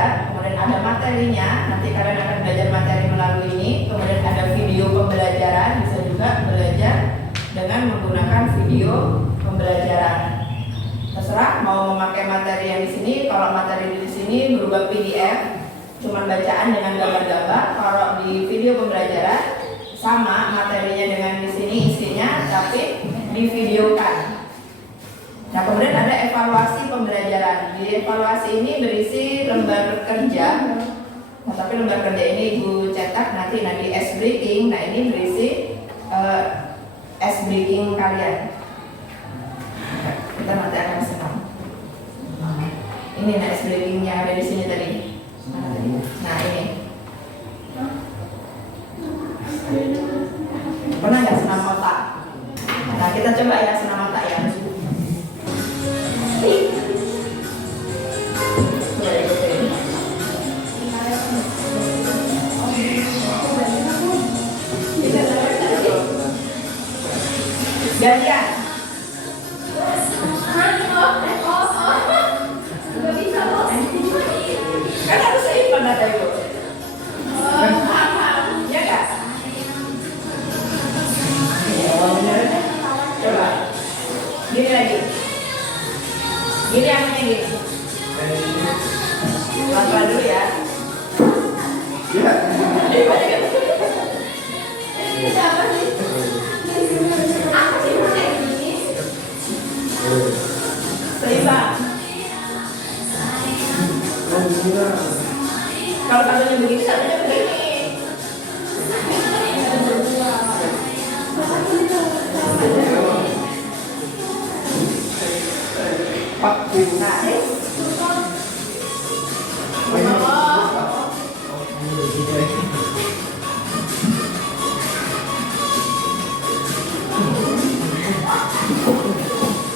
belajar, kemudian ada materinya, nanti kalian akan belajar materi melalui ini, kemudian ada video pembelajaran, bisa juga belajar dengan menggunakan video pembelajaran. Terserah mau memakai materi yang di sini. Kalau materi di sini berupa PDF, cuma bacaan dengan gambar-gambar. Kalau di video pembelajaran sama materinya dengan di sini isinya, tapi divideokan. Nah, kemudian ada evaluasi pembelajaran. Di evaluasi ini berisi lembar kerja. Nah, tapi lembar kerja ini Ibu cetak nanti S breaking. Nah, ini berisi S breaking kalian. Kita nanti akan senang. Ini S breakingnya ada di sini tadi. Nah, ini. Pernah nggak senam otak? Nah, kita coba ya senam otak ya. Gantian. Kan harus seimbang data itu. Ya nggak? Coba. Gini lagi. Gini akhirnya gini. Pelan-pelan dulu ya. Siapa sih? Apa sih kayak gini? Seimbang. Kalau satunya begini, satunya begini. Nah,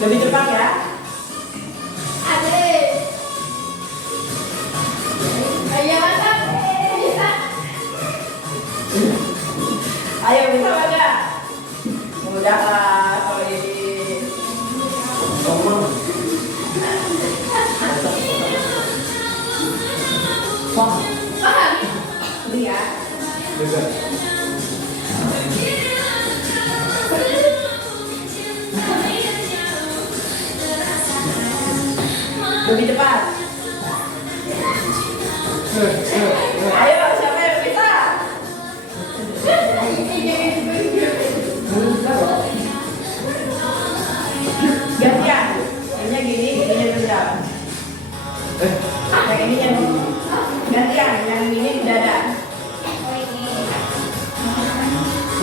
lebih cepat ya. Ayo bisa enggak? Mudah lah kalau ini. Paham? Iya. Lebih cepat. Ayo, siapa yang bisa? Gantian. Ini gini, ini dendam. Yang ini yang gantian, yang ini di dada.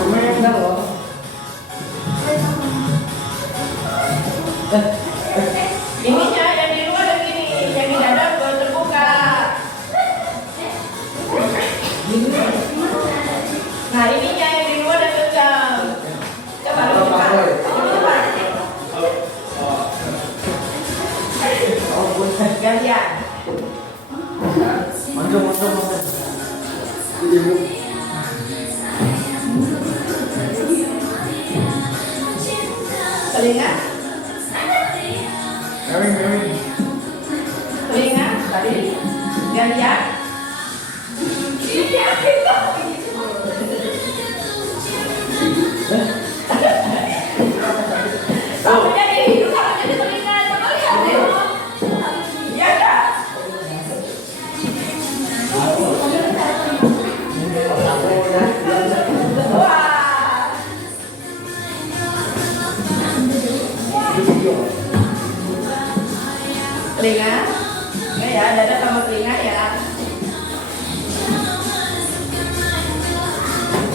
Enggak loh. Ininya yang di luar yang gini, yang di dada terbuka. Nah, ininya yang di luar dan genggam. Coba lebih cepat. Gantian. Mantap. Telinga. Telinga tadi. Gantian. Sampai di hidung, sampai di telinga. Coba lihat deh. Iya enggak? Wah. Telinga. Ya, dada sama telinga ya.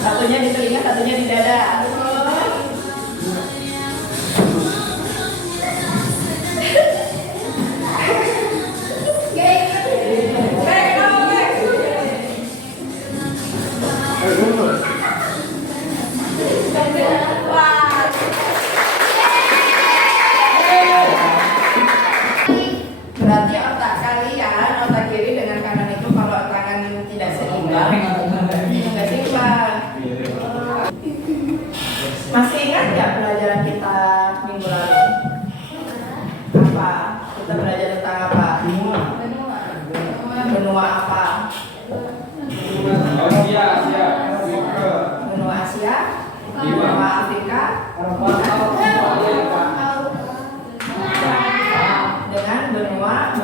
Satunya di telinga, satunya di dada. Berarti otak kalian, otak kiri dengan kanan itu kalau tangan tidak seimbang, nggak seimbang. benua apa? Benua Asia, benua Afrika, dengan benua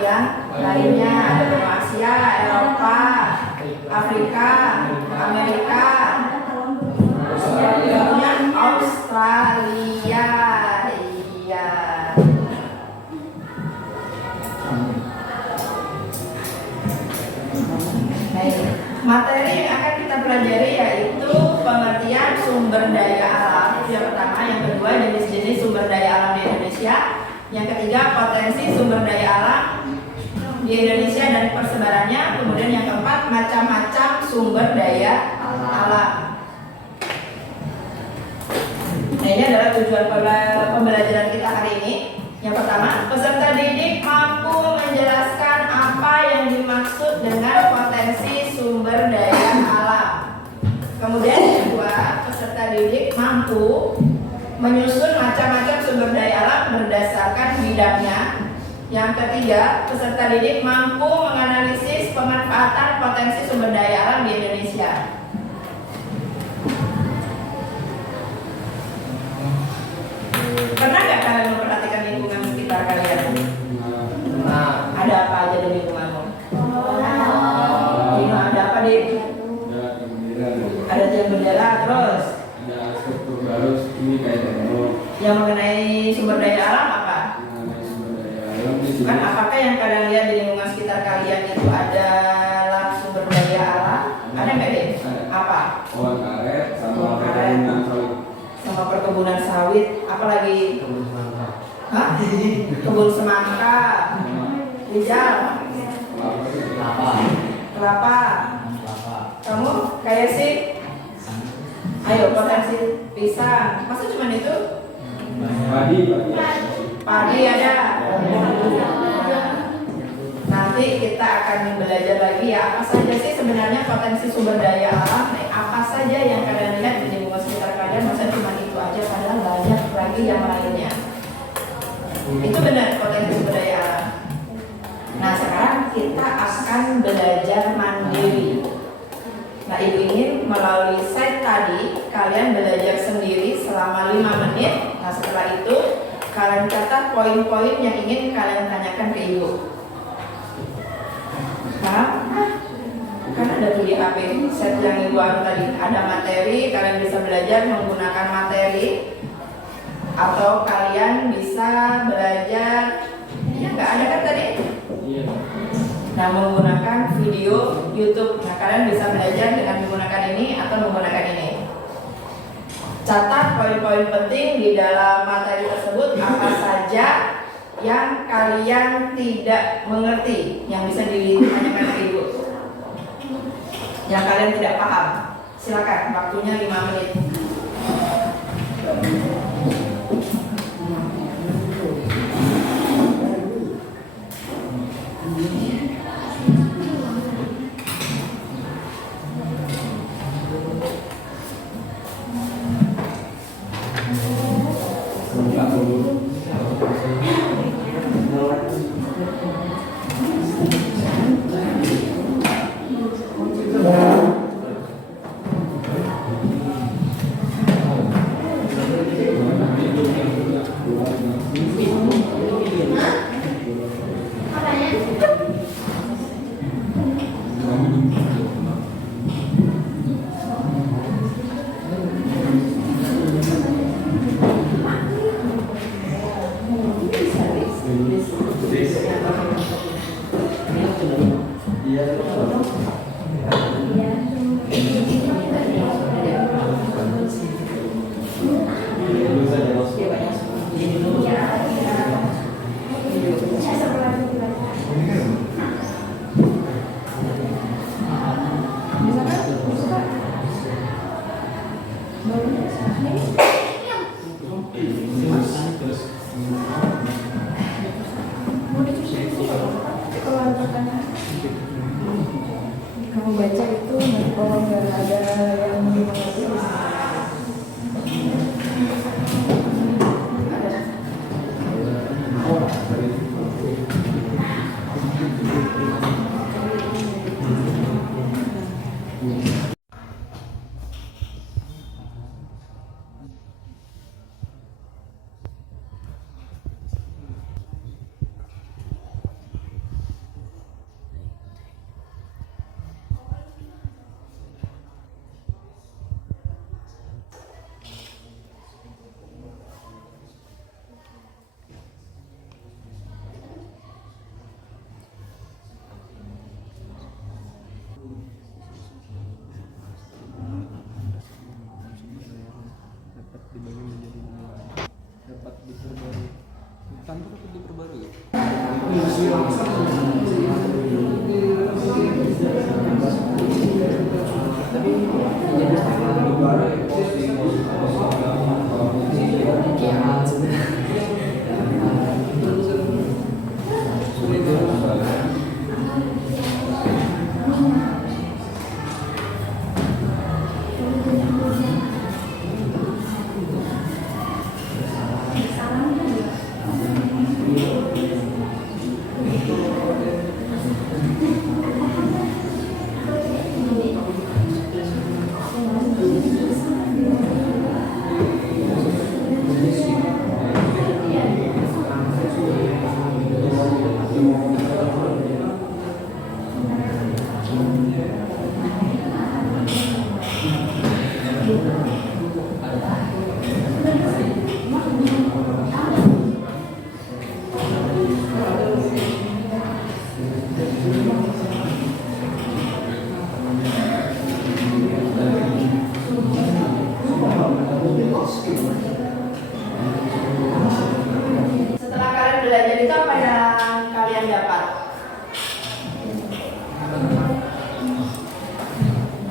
yang lainnya. Ada benua Asia, Eropa, Afrika, Amerika, benua Australia. Iya. Materi yang akan kita pelajari yaitu pengertian sumber daya alam. Itu yang pertama. Yang kedua, jenis-jenis sumber daya alam di Indonesia. Yang ketiga, potensi sumber daya alam di Indonesia dan persebarannya. Kemudian yang keempat, macam-macam sumber daya alam. Nah, ini adalah tujuan pembelajaran kita hari ini. Yang pertama, peserta didik mampu menjelaskan apa yang dimaksud dengan potensi sumber daya alam. Kemudian yang kedua, peserta didik mampu menyusun macam-macam sumber daya alam berdasarkan bidangnya. Yang ketiga, peserta didik mampu menganalisis pemanfaatan potensi sumber daya alam di Indonesia. Pernah nggak kalian memperhatikan lingkungan sekitar kalian? Nah, ada apa aja di lingkunganmu? Ada apa di? Ada tiang bendera, terus? Ada struktur baru ini kayak yang mengenai sumber daya alam apa? Kan apakah yang kalian lihat di lingkungan sekitar kalian itu adalah sumber daya alam? Ada nggak deh? Apa? Pohon karet sama karet sama perkebunan sawit, apalagi? kebun semangka. Hah? Kebun semangka, hijau, kelapa. Kamu kayak sih? Ayo, potensi pisang. Masa cuma itu? Padi ada. Nanti kita akan belajar lagi ya, apa saja sih sebenarnya potensi sumber daya alam. Apa saja yang kalian lihat di lingkungan sekitar kalian. Masa cuma itu aja, padahal banyak lagi yang lainnya. Itu benar potensi sumber daya alam. Nah, sekarang kita akan belajar mandiri. Nah, ibu ingin melalui slide tadi kalian belajar sendiri selama 5 menit. Nah, setelah itu kalian catat poin-poin yang ingin kalian tanyakan ke ibu. Nah, kan ada tuh di HP set yang ibu anu tadi. Ada materi, kalian bisa belajar menggunakan materi, atau kalian bisa belajar. Ya, nggak ada kan tadi? Iya. Nah, menggunakan video YouTube. Nah, kalian bisa belajar dengan menggunakan ini atau menggunakan ini. Catat poin-poin penting di dalam materi tersebut. Apa saja yang kalian tidak mengerti, yang bisa ditanyakan ke ibu, yang kalian tidak paham. Silakan, waktunya 5 menit. Kamu baca itu, kalau nggak ada yang dimengerti ada.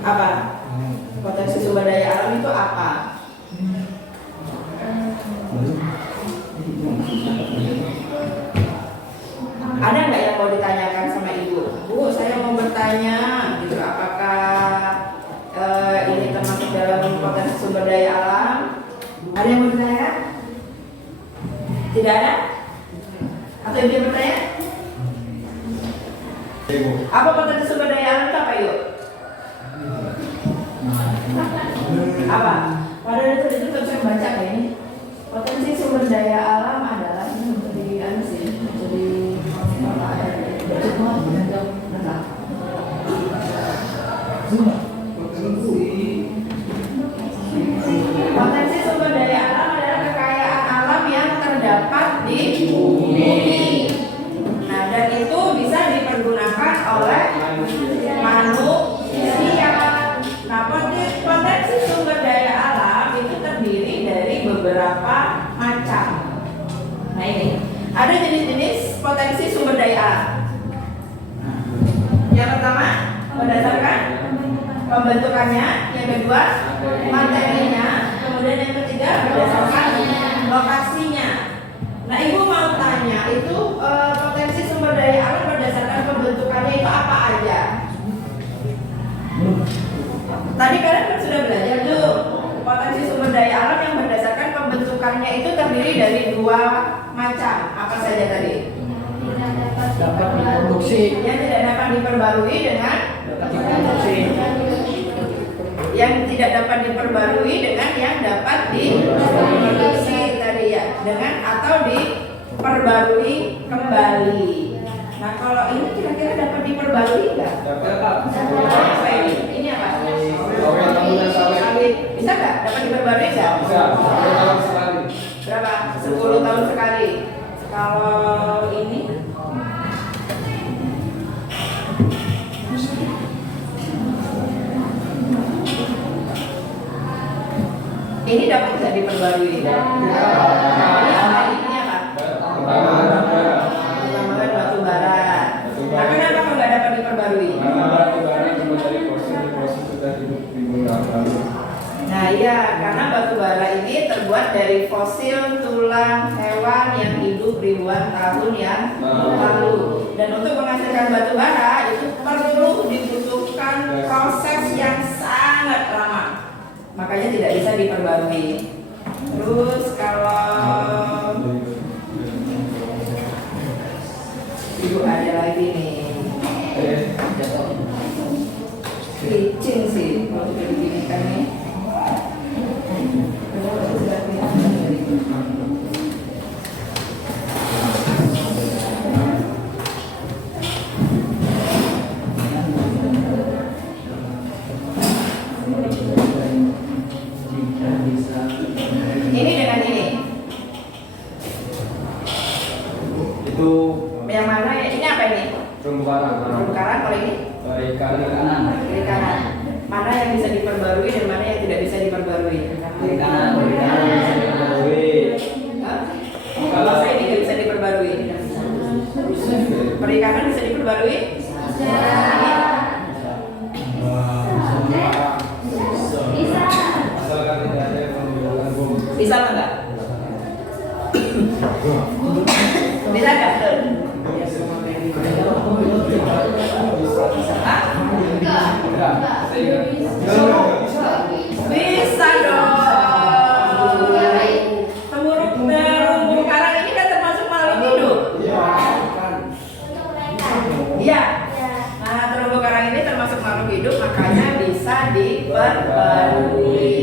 Apa? Potensi sumber daya alam itu apa? Ada nggak yang mau ditanyakan sama ibu? Bu, saya mau bertanya, gitu. Apakah ini termasuk dalam potensi sumber daya alam? Ada yang mau bertanya? Tidak ada? Atau ibu yang bertanya? Apa potensi sumber daya alam itu apa yuk? Apa? Padahal itu saya baca kayak ini. Potensi sumber daya alam adalah ini menjadi anu sih, menjadi potensi sumber daya alam adalah kekayaan alam yang terdapat di bumi. Nah, dan itu bisa dipergunakan oleh manusia. Nah, potensi sumber daya alam itu terdiri dari beberapa macam. Nah, ini ada jenis-jenis potensi sumber daya alam. Yang pertama, berdasarkan pembentukannya. Yang kedua, materinya. Kemudian yang ketiga, berdasarkan lokasinya. Nah, ibu mau tanya, itu potensi sumber daya alam berdasarkan pembentukannya itu apa aja? Tadi kalian kan sudah belajar tuh, potensi sumber daya alam yang berdasarkan pembentukannya itu terdiri dari dua macam. Apa saja tadi? Dapat diproduksi. Yang tidak dapat diperbarui dengan yang tidak dapat diperbarui dengan yang dapat diproduksi tadi ya, dengan atau diperbarui kembali. Nah, kalau ini kira-kira dapat diperbarui nggak? Dapat. Apa ini? Ini apa? Sawit. Bisa nggak? Dapat diperbarui nggak? Bisa. 10 tahun sekali. Berapa? 10 tahun sekali. Kalau ini? Ini dapat nggak diperbarui? Ini apa? Ini apa? Penambangan batu bara. Nah, kenapa kok nggak dapat diperbarui? Nah, iya, karena batu bara ini terbuat dari fosil tulang hewan yang hidup ribuan tahun yang lalu. Dan untuk menghasilkan batu bara itu perlu dibutuhkan proses yang sangat lama. Makanya tidak bisa diperbarui. Terus kalau ibu ada lagi nih, licin sih kalau sudah beginikan nih. Ini dengan ini. Itu Yang mana ya? Ini apa ini? terumbu karang. Terumbu karang. Kalau ini? Perikanan. Kiri kanan. Mana yang bisa diperbarui dan mana yang tidak bisa diperbarui? Kiri kanan bisa diperbarui. Hah? Kalau saya ini tidak bisa diperbarui. Perikanan bisa diperbarui? Asalkan tidak ada yang menggunakan bom. Bisa apa enggak? Bisa enggak? Hah? Bisa dong. Terumbu karang ini kan termasuk makhluk hidup. Iya. Nah, terumbu karang ini termasuk makhluk hidup, makanya bisa diperbarui.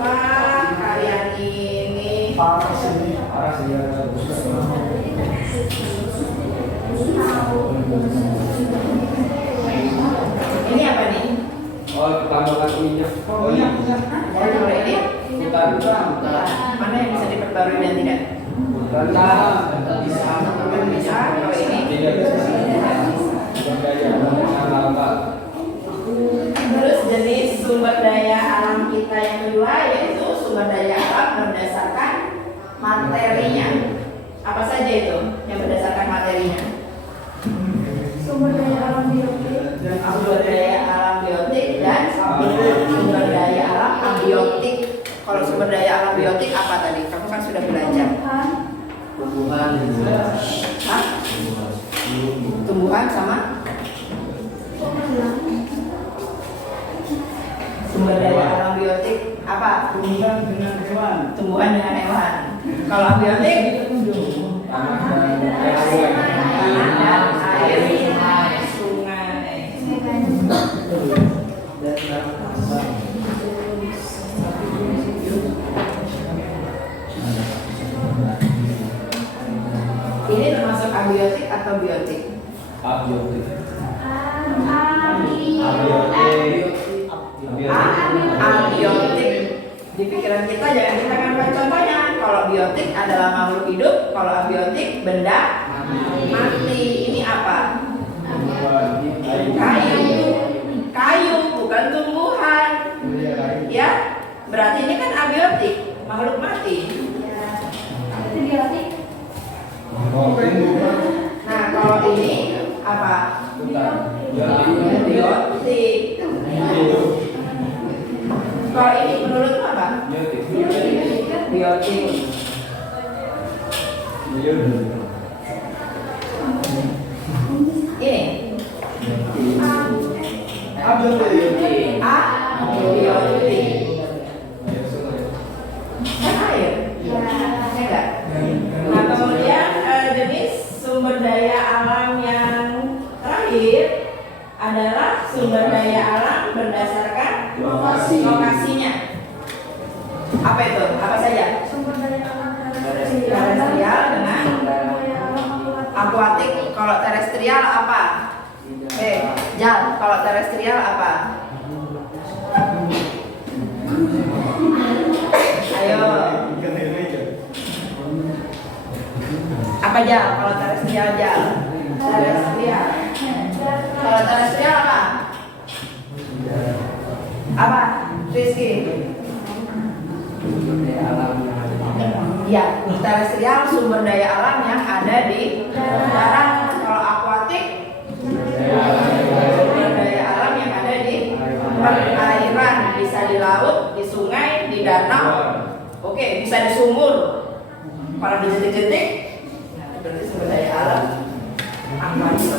Wah, kalian ini. Ini apa nih? Oh, tambahan minyak. Oh iya, Kalau ini? Hutan. Mana yang bisa diperbarui dan tidak? bisa. Bisa. Kalau ini? Tidak bisa. Sumber daya alam lambat. Terus jenis sumber daya alam kita yang kedua yaitu sumber daya alam berdasarkan materinya. Apa saja itu yang berdasarkan materinya? Sumber daya alam Hah? Tumbuhan sama sumber daya alam biotik apa? Tumbuhan dengan hewan. Tumbuhan dengan hewan. Kalau abiotik Tanah dan tanah dan air, sungai. Ini termasuk abiotik atau biotik? abiotik. Abiotik. Di pikiran kita jangan kita kan contohnya. Kalau biotik adalah makhluk hidup, kalau abiotik benda mati. Ini apa? Kayu, bukan tumbuhan. Ya, berarti ini kan abiotik, makhluk mati. Nah, kalau ini apa? Biotik. Kalau ini menurutmu apa? Biotik. Ini biotik. Kan air? Ya enggak? Nah, kemudian jenis sumber daya alam yang terakhir adalah sumber daya alam berdasarkan lokasinya. Apa itu? Apa saja? Terestrial dengan akuatik. Kalau terestrial apa? Jal. Kalau terestrial apa? Ayo. Apa Jal? Kalau terestrial Jal? Terestrial. Kalau terestrial apa? Apa? Rizky? Ya, terestrial sumber daya alam yang ada di darat. Kalau akuatik sumber daya alam yang ada di perairan, bisa di laut, di sungai, di danau. Oke, bisa di sumur. Kalau di detik-detik berarti sumber daya alam akuatik.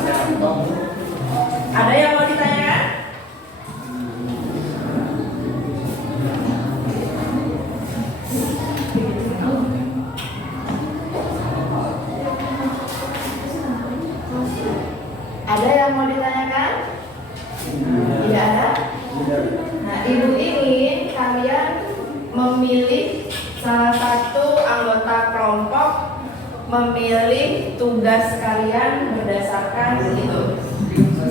Ada yang mau ditanyakan? Ada yang mau ditanyakan? Tidak ada? Nah, ibu ingin kalian memilih salah satu anggota kelompok, memilih tugas kalian berdasarkan itu.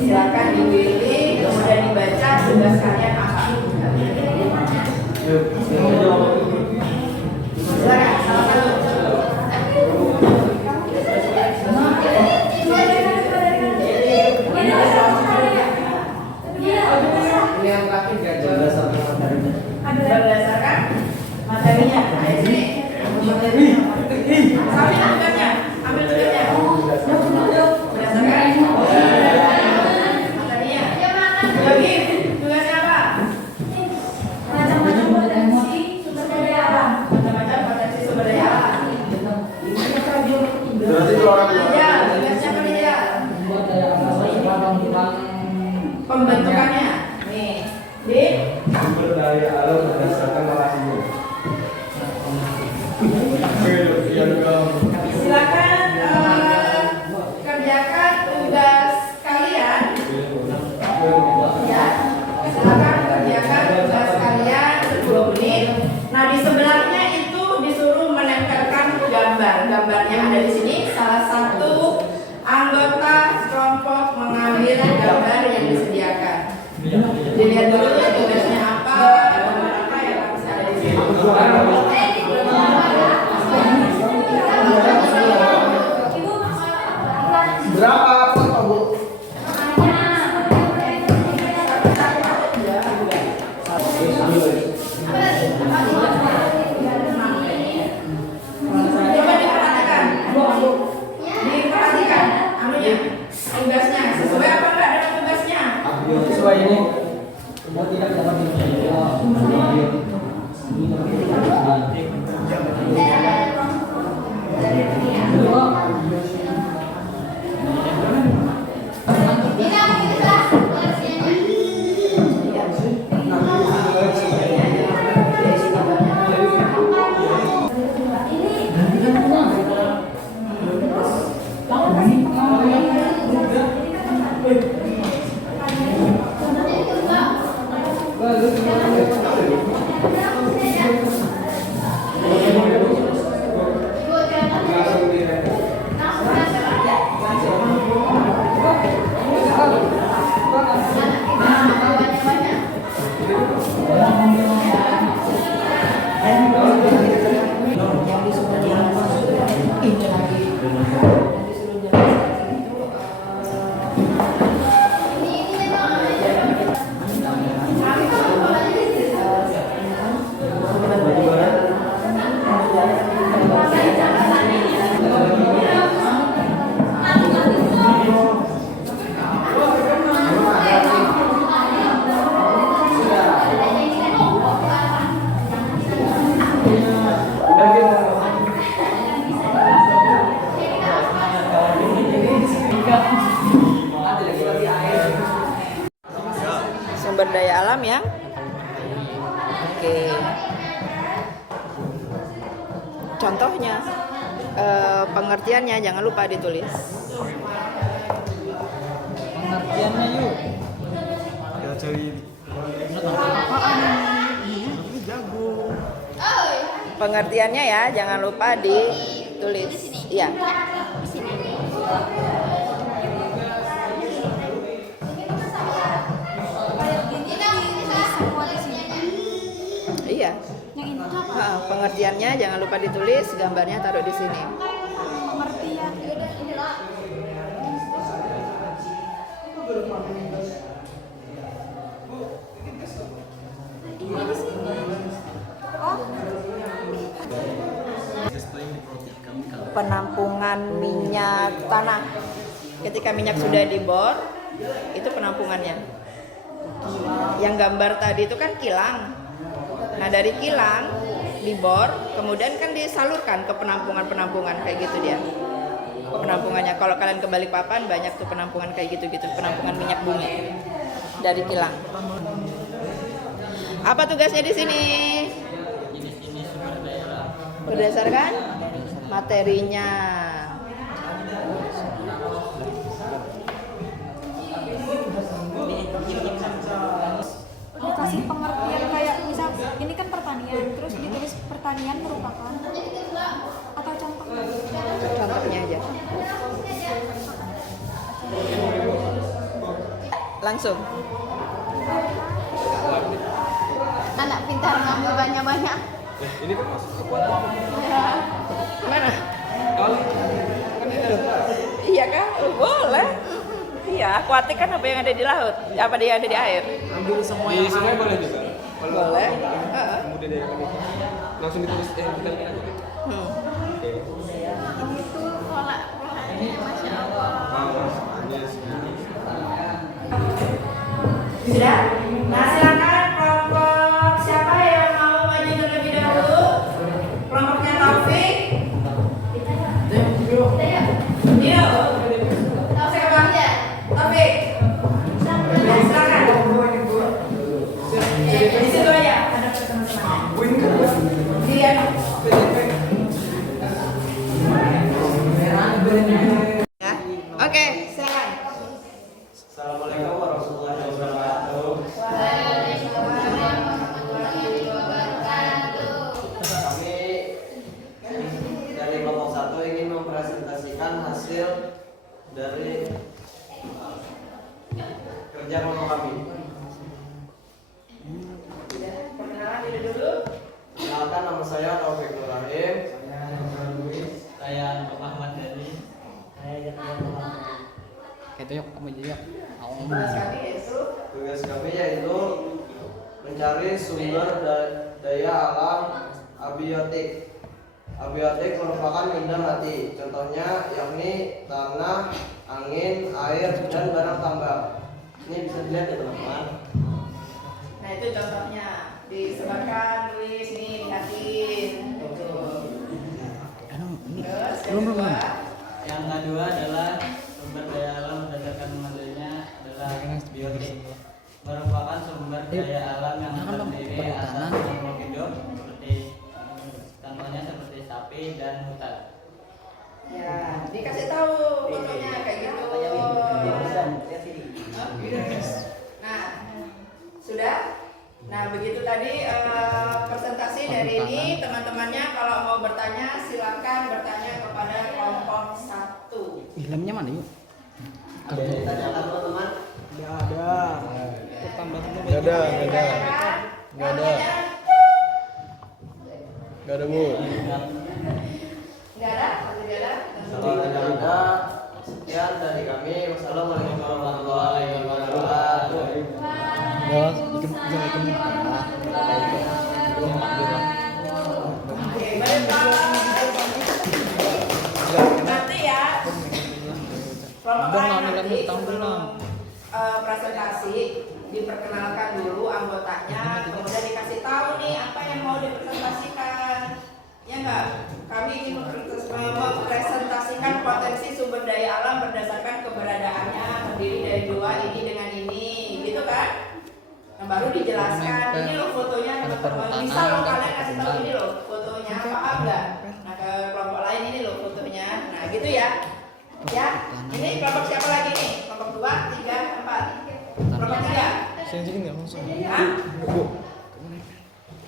Silakan dipilih, kemudian dibaca tugas kalian apa. Silakan, salah satu. Berdasarkan materinya. Nah, di sini. Sambil tugasnya, ambil tugasnya. Berdasarkan materinya. Lagi tugasnya apa? Macam-macam potensi sumber daya alam. Berarti itu orang Ya, tugasnya apa dia? Pembentukannya. Nih, di sumber daya alam berdasarkan lokasinya. silakan kerjakan tugas kalian. Ya, silakan kerjakan tugas kalian 10 menit. Nah, di sebelahnya itu disuruh menempelkan gambar. Gambarnya ada di sini. Salah satu anggota kelompok mengambil gambar yang disediakan. Dilihat dulu tugasnya apa, gambar apa yang harus ada di sini. Berapa foto, Bu? Coba diperhatikan, diperhatikan anunya, tugasnya sesuai apa enggak dengan tugasnya? Sesuai ini. Mau tidak dapat ini. pengertiannya jangan lupa ditulis. Pengertiannya yuk. Ya cari. Pengertiannya ya jangan lupa ditulis. Iya. Iya. Yang ini tuh apa? Pengertiannya jangan lupa ditulis, gambarnya taruh di sini. Pengertian. Ini di sini. Oh, Penampungan minyak tanah. Ketika minyak sudah dibor, itu penampungannya. Yang gambar tadi itu kan kilang. Nah dari kilang dibor, kemudian kan disalurkan ke penampungan-penampungan kayak gitu dia. Penampungannya. Kalau kalian ke Balikpapan banyak tuh penampungan kayak gitu-gitu, penampungan minyak bumi dari kilang. Apa tugasnya di sini? Berdasarkan materinya. dikasih pengertian kayak misal ini kan pertanian, terus ditulis pertanian merupakan atau contoh. Contohnya aja. Langsung. Anak pintar ngambil banyak-banyak. Ini kan masuk ke kuat. Mana? Kali kan ini ada tas. Iya kan? Boleh. Iya, akuatik kan apa yang ada di laut? Apa dia ada di air? Ambil semua Di sungai boleh juga. Kalau Boleh. kemudian dari kami langsung ditulis kita bilang gitu. Oke. Ini tuh polanya, masya Allah. Yes. Sudah? Nah silakan kelompok siapa yang mau maju terlebih dahulu? Kelompoknya Taufik. Dio. Taufik apa? Taufik. Ya, silakan. Di situ aja. Ada teman-teman. Dia. Ya. Oke, silakan. Assalamualaikum warahmatullahi wabarakatuh. Kami dari kelompok 1 ingin mempresentasikan hasil dari kerja kelompok kami. Perkenalan diri dulu. Kenalkan, nama saya Taufik Nur Rahim. Saya Muhammad Dani. Saya Jaka Muhammad. Itu yuk kamu jadi yuk. Tugas kami yaitu Tugas kami yaitu mencari sumber daya alam abiotik. Abiotik merupakan indah hati. Contohnya yakni tanah, angin, air, dan barang tambang. Ini bisa dilihat ya teman-teman. nah itu contohnya disebarkan tulis nih lihatin terus yang kedua Yang kedua adalah sumber daya alam berdasarkan materinya adalah biotik. Merupakan sumber daya alam yang terdiri atas makhluk hidup seperti contohnya seperti sapi dan hutan. ya dikasih tahu fotonya kayak gitu. Nah sudah. Nah begitu tadi presentasi dari ini teman-temannya kalau mau bertanya silakan bertanya kepada kelompok 1. Filmnya mana yuk? Ada yang ditanyakan teman-teman? Enggak ada. Enggak ada. Enggak ada, Bu. Nggak ada? Tidak ada? Kalau tidak ada, sekian dari kami. Wassalamualaikum warahmatullahi wabarakatuh. Oke, baik nanti ya kelompok lain nanti sebelum presentasi diperkenalkan dulu anggotanya, kemudian dikasih tahu nih apa yang mau dipresentasikan. Ya enggak? Kami ingin mempresentasikan potensi sumber daya alam berdasarkan keberadaannya terdiri dari dua ini dengan ini, gitu kan? Nah, baru dijelaskan ini loh fotonya teman-teman. Misal lo kalian kasih tahu ini loh fotonya, paham nggak? Nah ke kelompok lain ini loh fotonya. Nah gitu Ini kelompok siapa lagi nih? Kelompok 2, 3, 4. Kelompok 3. Saya jadi nggak langsung. Hah?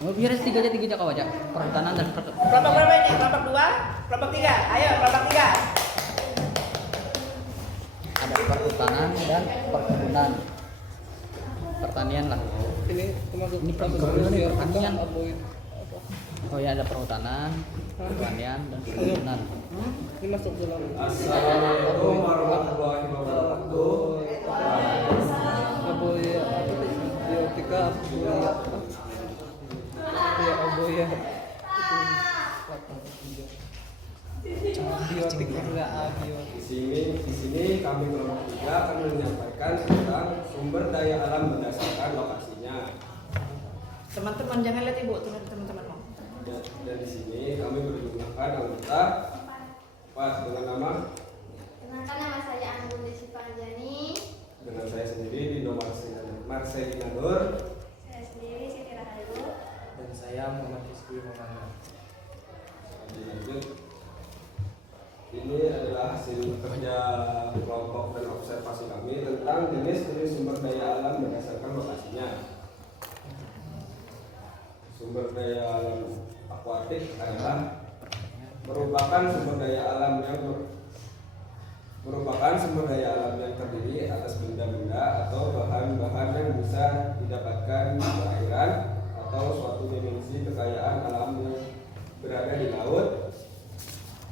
Oh, biar tiga aja kau aja. Perhutanan dan Kelompok berapa ini? Kelompok 2, kelompok 3. Ayo, kelompok 3. ada perhutanan dan perkebunan. Pertanian lah. Ini termasuk Ini pertanian. Oh ya, ada perhutanan, pertanian dan perkebunan. Ini masuk dalam. Assalamualaikum warahmatullahi wabarakatuh. Apa ya? Biotika, ya apa ya? Biotika enggak Di sini kami kelompok 3 akan menyampaikan tentang sumber daya alam berdasarkan lokasinya. Teman-teman jangan lihat ibu, teman-teman mau. Dan di sini kami menggunakan anggota dengan nama Kenalkan, nama saya Anggun Desi Panjani. dengan saya sendiri Dino Marcelina Nur. Saya sendiri Siti Rahayu. Dan saya Muhammad Rizky Muhammad. Lanjut. Ini adalah hasil kerja kelompok dan observasi kami tentang jenis-jenis sumber daya alam berdasarkan lokasinya. Sumber daya alam akuatik adalah merupakan sumber daya alam yang terdiri atas benda-benda atau bahan-bahan yang bisa didapatkan di perairan atau suatu dimensi kekayaan alam yang berada di laut,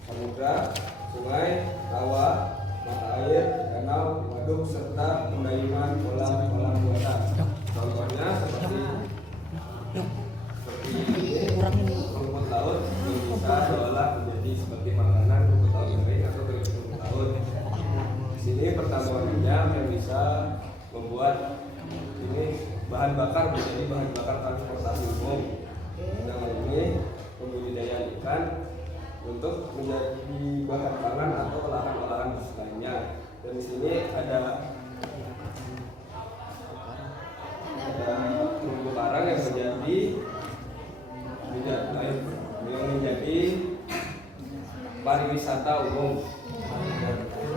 samudra, sungai, rawa, mata air, danau, waduk, serta pendayungan kolam-kolam buatan. Contohnya seperti rumput laut yang bisa diolah menjadi sebagai makanan, rumput laut kering atau keripik rumput laut. Di sini pertambangannya yang bisa membuat ini bahan bakar menjadi bahan bakar transportasi umum. Sedangkan ini pembudidayaan ikan untuk menjadi bahan pangan atau olahan-olahan lainnya. Dan di sini ada terumbu karang yang menjadi pariwisata umum.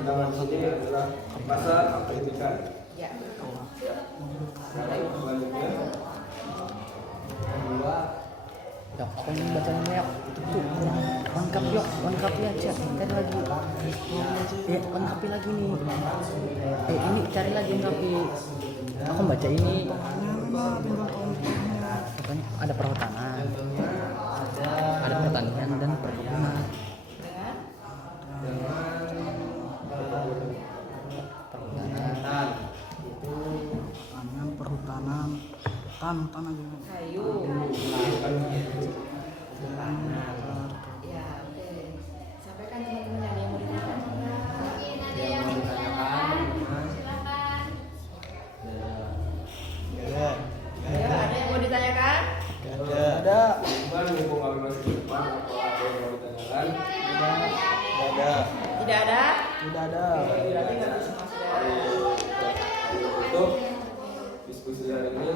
Sedangkan di sini adalah pasar pendidikan. Ya. Selanjutnya Yuk, aku ingin bacanya yuk. Itu kurang lengkap yuk, lengkapi aja. Cari lagi. Lengkapi lagi nih. Ini cari lagi lengkapi. Aku baca ini. Pokoknya ada perhutanan, ada pertanian dan perkebunan. Perhutanan tanah juga. Kayu. Ya, oke. Sampaikan teman-teman yang mau ditanyakan. Mungkin ada yang mau ditanyakan. Silakan. Ayo, ada yang mau ditanyakan? Ada. bukan mumpung kami masih di depan atau ada yang mau ditanyakan. Tidak ada? Tidak ada. Berarti nggak bisa masuk dalam. Untuk diskusi hari ini.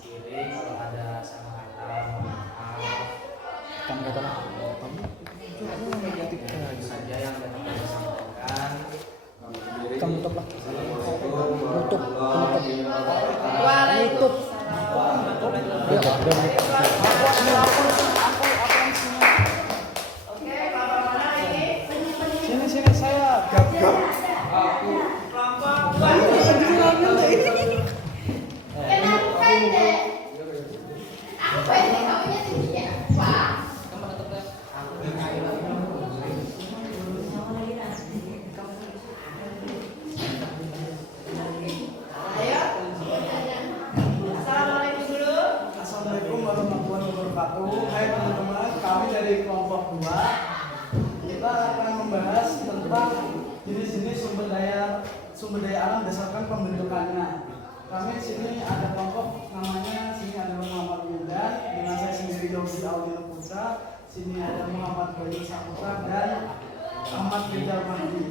Kiri kalau ada salah kata mohon maaf. Kan kata lah. Saja yang dapat kami sampaikan. Kamu tutup lah. Tutup. Waalaikumsalam. Ya, Oke, kelompok mana ini? Sini saya. Kelompok 2. Kenapa deh? Apa ini kamunya siapa? Ayo. Assalamualaikum dulu. Assalamualaikum warahmatullahi wabarakatuh. Hai teman-teman, kami dari kelompok 2. Kita akan membahas tentang jenis-jenis sumber daya alam berdasarkan pembentukannya. Kami di sini ada kelompok namanya, sini ada Muhammad Wildan dengan saya sendiri Yogi Audino Putra. Sini ada Muhammad Bayu Saputra dan Ahmad Rizal Mahdi.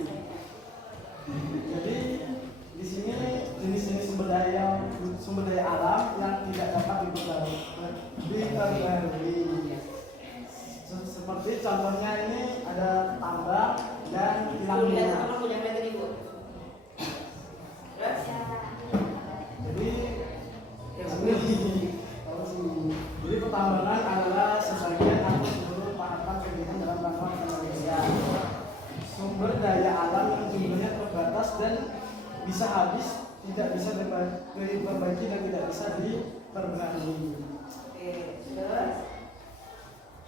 Jadi di sini jenis-jenis sumber daya alam yang tidak dapat diperbarui. Seperti contohnya ini dan bisa habis, tidak bisa diperbaiki dan tidak bisa diperbaiki. Oke, terus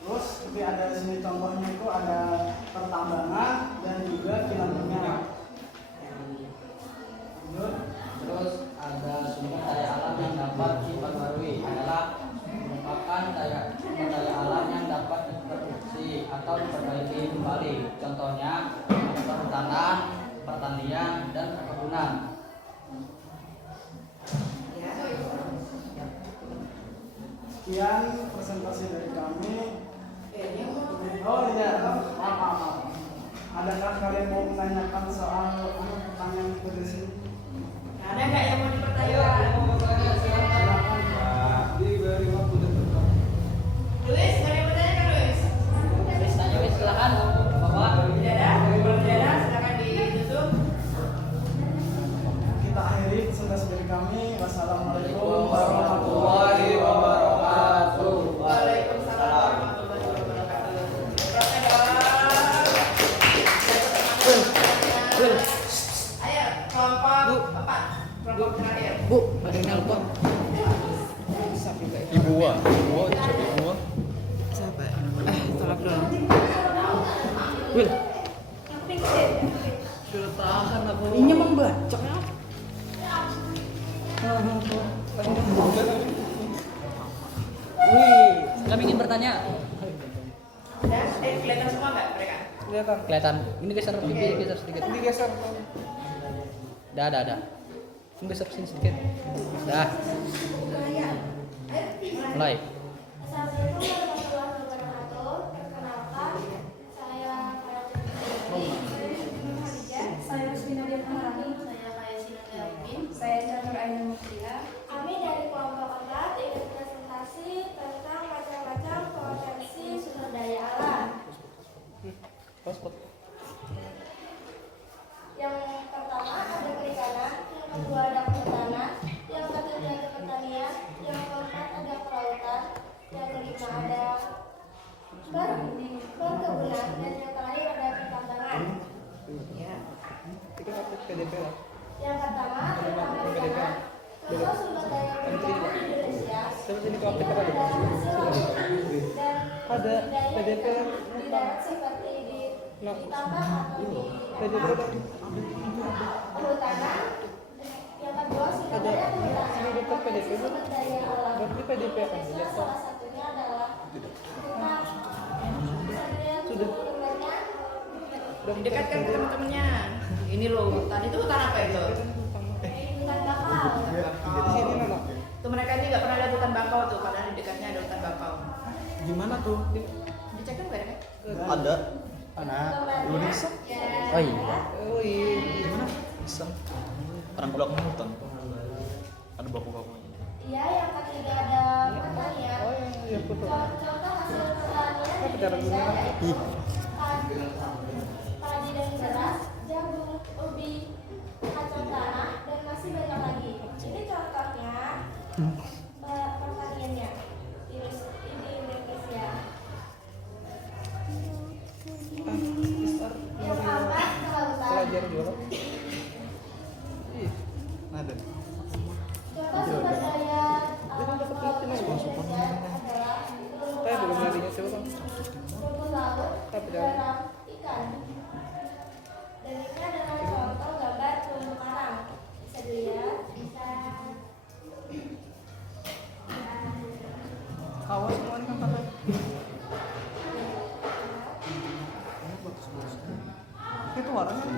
Terus seperti ada di sini contohnya itu ada pertambangan dan juga kilang minyak. Lanjut. Terus ada sumber daya alam yang dapat diperbarui adalah merupakan sumber daya alam yang dapat diproduksi atau diperbaiki kembali. Contohnya perhutanan, pertanian, dan perkebunan. ya. Sekian presentasi dari kami. Ini Oh iya, maaf. Adakah kalian mau menanyakan soal pertanyaan itu di sini? ada nggak yang mau dipertanyakan? Silakan. Diberi waktu dekat. Luis, mau dipertanyakan Luis? Wis tanya wis silakan. Bapak. Tidak ada? Kalau tidak ada, silakan ditutup. Kita akhiri presentasi dari kami. Wassalamualaikum warahmatullahi wabarakatuh. Waalaikumsalam warahmatullahi wabarakatuh. Ayo, kelompok 4, kelompok terakhir. Bu, ada yang nelpon. Ibu Wa siapa Ibu Wa? Siapa? Tolak dulu. Wil. Sudah tahan aku. Ini emang bacok ya. Wih, kami ingin bertanya. Dan kelihatan semua nggak mereka? Kelihatan. Ini geser pipi, geser sedikit. Ini geser. Dah. Ini geser sini sedikit. Dah. Mulai. Assalamualaikum warahmatullahi wabarakatuh. Perkenalkan, saya Saya Rusmina Diantarani. Saya Kayasina Delvin. Saya Catur Aina Mutia. Kami dari kelompok 4 ingin presentasi tentang macam-macam potensi sumber daya alam. Yang pertama ada perikanan, yang kedua ada perhutanan, yang ketiga ada pertanian, yang keempat ada kelautan, yang kelima ada perkebunan, dan yang terakhir ada pertambangan. Ya. Yang pertama tentang perikanan, contoh sumber daya perikanan di Indonesia itu adalah hasil laut dan budidaya di darat seperti di tambak atau di perhutanan. Yang kedua sumber daya perhutanan potensi sumber daya alam. Indonesia salah satunya adalah hutan. Sebenarnya Didekatkan ke teman-temannya. Ini loh, hutan itu hutan apa itu? hutan bakau. Tuh mereka ini nggak pernah lihat hutan bakau tuh, padahal di dekatnya ada hutan bakau. Gimana tuh? Dicek kan nggak ada kan? Ada. Indonesia. Oh iya. Oh iya. Gimana? Bisa. Orang bloknya hutan. Ada baku-bakunya. Iya, yang ketiga ada pertanian. Contoh hasil pertanian di Indonesia yaitu padi dan beras, jagung, ubi, kacang tanah, dan masih banyak lagi. Ini contohnya pertaniannya di Indonesia. Yang keempat kelautan. Ada. Contoh sumber daya alam laut di Indonesia adalah rumput laut, garam, ikan. Dan ini adalah contoh gambar terumbu karang. Bisa dilihat, bisa. Kawas semua ini kan pakai. Itu warnanya.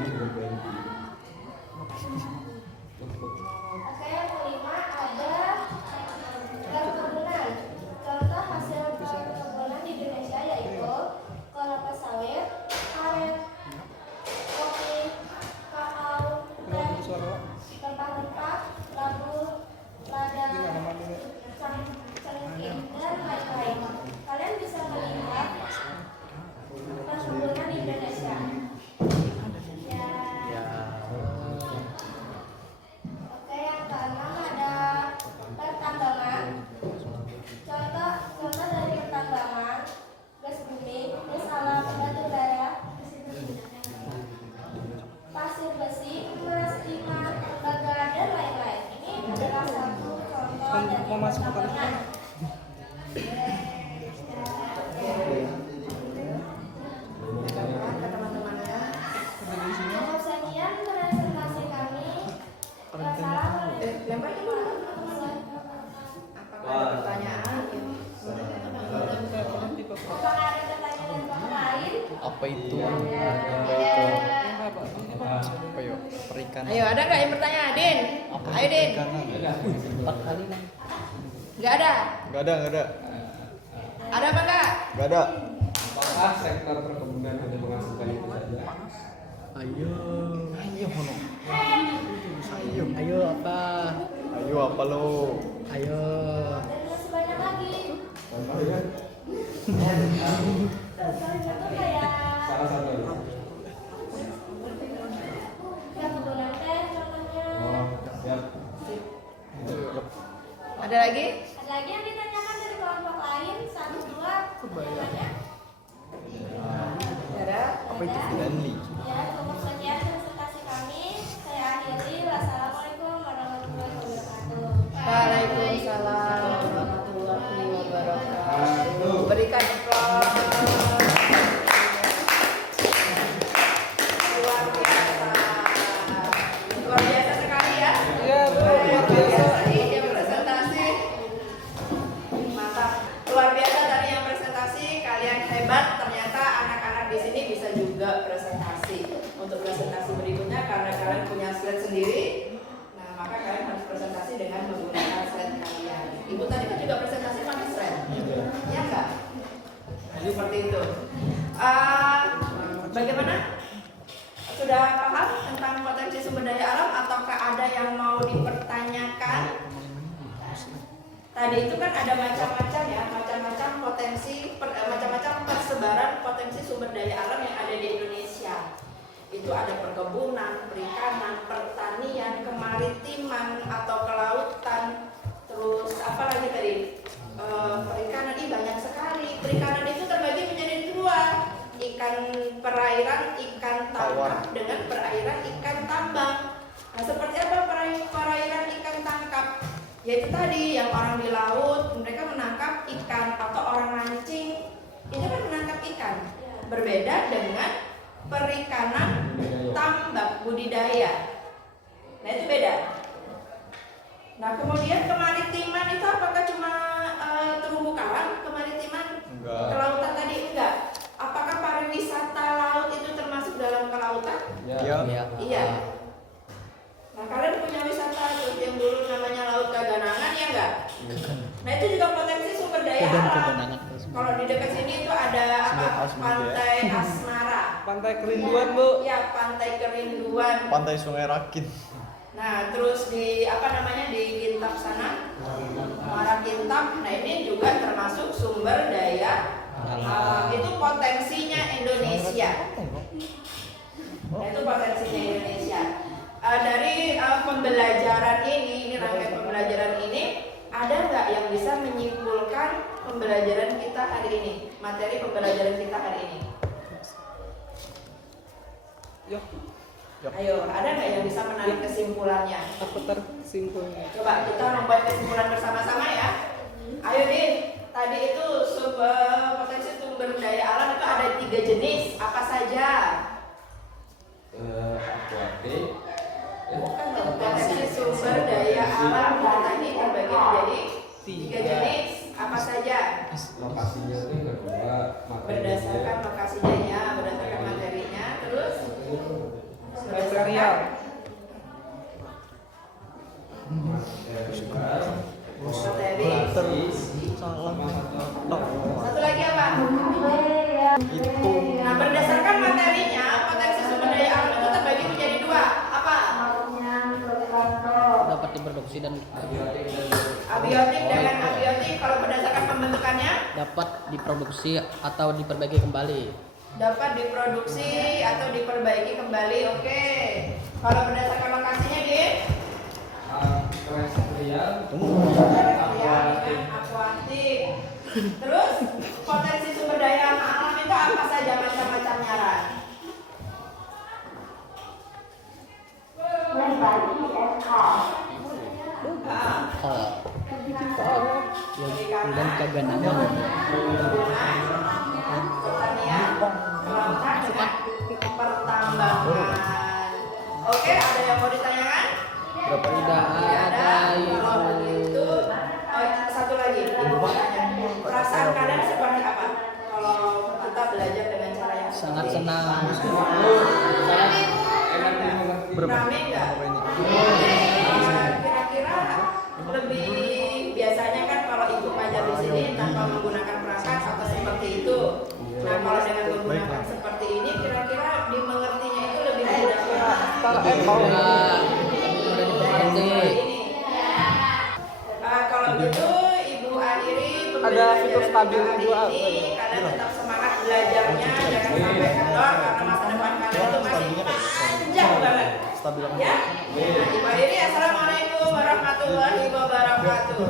Oke, yang kelima ada perkebunan. Contoh hasil perkebunan di Indonesia yaitu kelapa sawit, karet, kopi, kakao, teh, rempah-rempah, labu, lada, cengkeh, dan lain-lain. Kalian bisa melihat perkebunan di Indonesia. Ya. masuk ke Sekian presentasi kami. Lempar dulu. Apakah ada pertanyaan? Apakah ada pertanyaan lain? Apa itu? Apa yuk? Perikanan. Ayo, ada nggak yang bertanya, Din? Ayo, Din. Empat kali lah. Nggak ada. Nggak ada. Ada apa nggak? Nggak ada. Apakah sektor perkebunan hanya menghasilkan itu saja? Ayo Hono. ayo apa Ayo apa lo? ayo Masih banyak lagi. Contoh ya, Contoh kayak salah satu. kebutuhan teh contohnya. Oh, siap. Ada lagi? Ada lagi yang ditanyakan dari kelompok lain? 1, 2, banyak. Ada. Apa itu friendly? Ya, cukup sekian presentasi kami. Saya akhiri. Wassalamualaikum warahmatullahi wabarakatuh. Waalaikumsalam warahmatullahi wabarakatuh. Berikan aplaus. Luar biasa. Luar biasa sekali ya. Iya, Luar biasa nih yang presentasi. Mantap. Luar biasa tadi yang presentasi. Kalian hebat. Ternyata anak-anak di sini bisa juga presentasi. Untuk presentasi berikutnya karena kalian punya slide sendiri. Nah, maka kalian harus presentasi dengan menggunakan slide kalian. Ibu tadi kan juga presentasi pakai slide. Ya enggak? Seperti itu. Bagaimana? Sudah paham tentang potensi sumber daya alam ataukah ada yang mau dipertanyakan? Tadi itu kan ada macam-macam ya, macam-macam potensi, macam-macam persebaran potensi sumber daya alam yang ada di Indonesia. Itu ada perkebunan, perikanan, pertanian, kemaritiman atau kelautan, terus apa lagi tadi? Perikanan, banyak sekali. Perikanan itu terbagi menjadi dua, ikan perairan, ikan tangkap dengan perairan ikan tambang. Nah, seperti apa perairan ikan tangkap? Yaitu tadi yang orang di laut mereka menangkap ikan atau orang mancing itu kan menangkap ikan. Berbeda dengan perikanan tambak budidaya. Nah, itu beda. Nah, kemudian kemaritiman itu apakah cuma terumbu karang kemaritiman? Enggak. Kelautan tadi enggak. Apakah pariwisata laut itu termasuk dalam kelautan? Ya. Iya. Nah, kalian punya wisata tuh yang dulu namanya Laut Kaganangan ya enggak? Nah, itu juga potensi sumber daya alam. Kalau di dekat sini itu ada apa? Pantai Asmara. Pantai Kerinduan, Bu. Ya, Pantai Kerinduan. Pantai Sungai Rakin. Nah, terus di apa namanya di Kintab sana, Muara Kintab. Nah, ini juga termasuk sumber daya alam. Itu potensinya Indonesia. Nah, itu potensinya Indonesia. Dari pembelajaran ini rangkaian pembelajaran ini, ada nggak yang bisa menyimpulkan pembelajaran kita hari ini, materi pembelajaran kita hari ini? Yuk, Ayo, ada nggak yang bisa menarik kesimpulannya? aku tersimpulnya. Coba kita membuat kesimpulan bersama-sama ya. Ayo Din, tadi itu potensi sumber daya alam itu ada 3 jenis, apa saja? Akuatik. Potensi sumber daya alam kita ini terbagi menjadi 3 jenis, apa saja? Lokasinya itu kedua, Berdasarkan lokasinya ya, berdasarkan materinya, terus Material. materi. Satu lagi apa? Itu. Nah, berdasarkan materinya, potensi sumber daya alam itu terbagi menjadi 2. Apa? dapat diproduksi dan Abiotik dengan abiotik kalau berdasarkan pembentukannya dapat diproduksi atau diperbaiki kembali. dapat diproduksi atau diperbaiki kembali. Oke. Kalau berdasarkan lokasinya Din? Akuatik. Terus potensi sumber daya alam itu apa saja macam-macamnya Ran? Oh, ganangan. Pertanian, kelautan, pertambangan. Oke, ada yang mau ditanyakan? Tidak ada Kalau begitu, satu lagi, ibu mau tanya. Perasaan kalian seperti apa kalau kita belajar dengan cara yang sangat seperti ini? senang. Rame nggak? Kira-kira lebih biasanya kan kalau ibu ngajar di sini tanpa menggunakan perangkat atau seperti itu. Nah kalau dengan menggunakan seperti ini, kira-kira dimengertinya itu lebih mudah. Kalau gitu ibu akhiri Ada fitur stabil juga apa ya? kalian tetap semangat belajarnya, jangan sampai kendor karena masa depan kalian itu masih panjang banget. Ya? Nah, ibu akhiri, assalamualaikum warahmatullahi wabarakatuh.